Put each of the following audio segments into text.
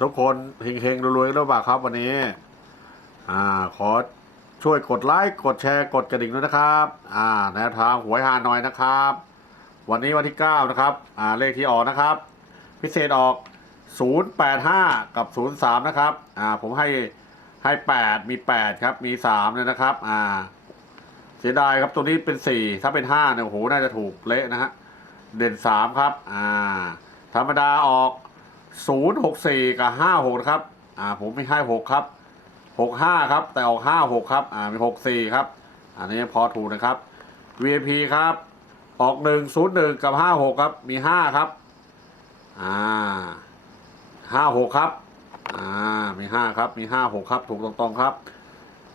ทุกคนเฮงๆรวยๆหรือเปล่าครับวันนี้ อ่า ขอช่วยกดไลค์กดแชร์กดกระดิ่งด้วยนะครับ อ่าแนวทางหวยหาหน่อยนะครับ วันนี้วันที่ 9 นะครับ อ่าเลขที่ออกนะครับ พิเศษออก 085 กับ 03 นะครับ อ่า ผมให้ให้ 8 มี 8 ครับ มี3เลยนะครับ อ่า เสียดายครับตัวนี้เป็น 4 ถ้าเป็น5เนี่ยโอ้โหน่าจะถูกเละนะฮะเด่น 3 ครับ อ่า ธรรมดาออก 064กับ56ครับ อ่า ผมไม่ให้6ครับ65ครับ แต่ออก56ครับ อ่า มี64ครับ อันนี้พอถูกนะครับ VIP ครับ ออก101กับ56ครับ มี5ครับ อ่า56ครับ อ่า มี5ครับ มี56ครับ ถูกตรงๆครับ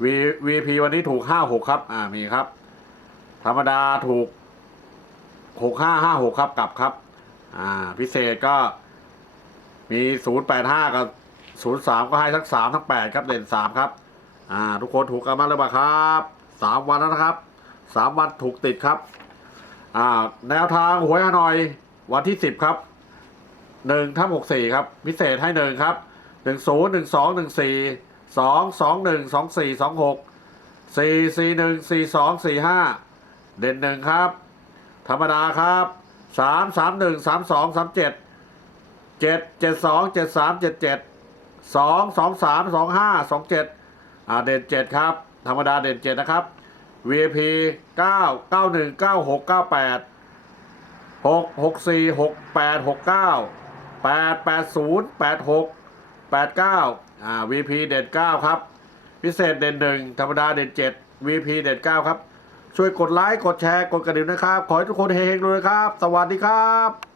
V VIP วันนี้ถูก56ครับ อ่า มีครับ ธรรมดาถูก6556ครับ กลับครับ อ่า พิเศษก็ มี085กับ03ก็ให้ทั้ง3ทั้ง8ครับเด่น3ครับ อ่า ทุกคนถูกกันมางเลยป่ะครับ3วันแล้วนะครับ3วันถูกติดครับ อ่า แนวทางหวยฮานอยวันที่10ครับ1ทับ64ครับ พิเศษให้1ครับ10 12 14 2 21 24 26 4 41 42 45เด่น1ครับ ธรรมดาครับสามสามหนึ่งสามสองสามเจ็ด เจ็ดเจ็ดสองเจ็ดสามเจ็ดเจ็ดสองสองสามสองห้าสองเจ็ดอ่าเด่นเจ็ดครับ ธรรมดาเด่นเจ็ดนะครับ VIP เก้าเก้าหนึ่งเก้าหกเก้าแปดหกหกสี่หกแปดหกเก้าแปดแปดศูนย์แปดหกแปดเก้าอ่า VP เด่นเก้าครับ พิเศษเด่นหนึ่งธรรมดาเด่นเจ็ด VP เด่นเก้าครับ ช่วยกดไลค์ กดแชร์ กดกระดิ่งนะครับ ขอให้ทุกคนเฮงๆเลยครับ สวัสดีครับ